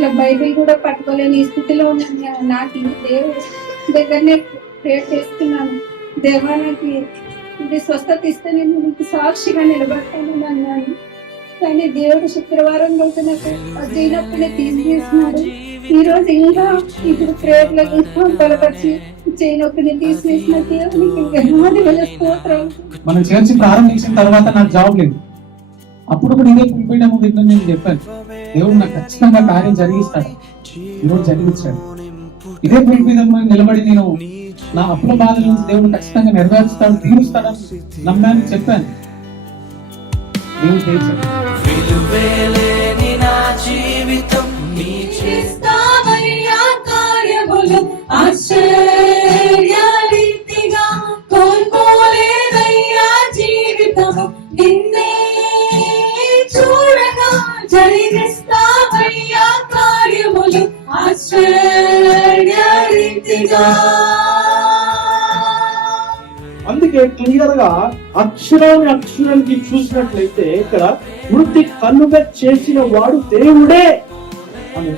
ఇట్లా బైబిల్ కూడా పట్టుకోలేని ఈ స్థితిలో ఉన్న నాకు దేవుడు దగ్గరనే ప్రేర్ చేస్తున్నాను. దేవా నాకు ఇది స్వస్థత ఇస్తే నేను నీకు సాక్షిగా నిలబడతాను అన్నాను. కానీ దేవుడు శుక్రవారం రోజు నాకు అజీనప్పుడే తీసివేసినాడు. ఈ రోజు ఇంకా ఇప్పుడు ప్రేర్లో ఇంకా బలపరిచి చేయనొప్పిని తీసివేసిన దేవునికి వేలాది వేల స్తోత్రం. మనం చర్చి ప్రారంభించిన తర్వాత నాకు జాబ్ లేదు. అప్పుడు కూడా ఇదే ప్రిపేర్ ముందు నేను చెప్పాను, దేవుడు నాకు ఖచ్చితంగా కార్యం జరిగిస్తాడు. ఈరోజు జరిగించాడు. ఇదే భూమి మీద నిలబడి నేను నా అప్పుల బాధ నుంచి దేవుడు ఖచ్చితంగా నెరవేరుస్తాడు, తీరుస్తాడని నమ్మాను, చెప్పాను. దేవుడు చేశాడు. ఆశ్చర్యరీతిగా కోల్పోలేదయ్యా జీవితము నిన్నే చూడగా జరిగిస్తావయ్యా కార్యములు ఆశ్చర్యరీతిగా. అందుకే క్లియర్ గా అక్షరానికి చూసినట్లయితే ఇక్కడ వృత్తి కన్నుగా చేసిన వాడు దేవుడే అని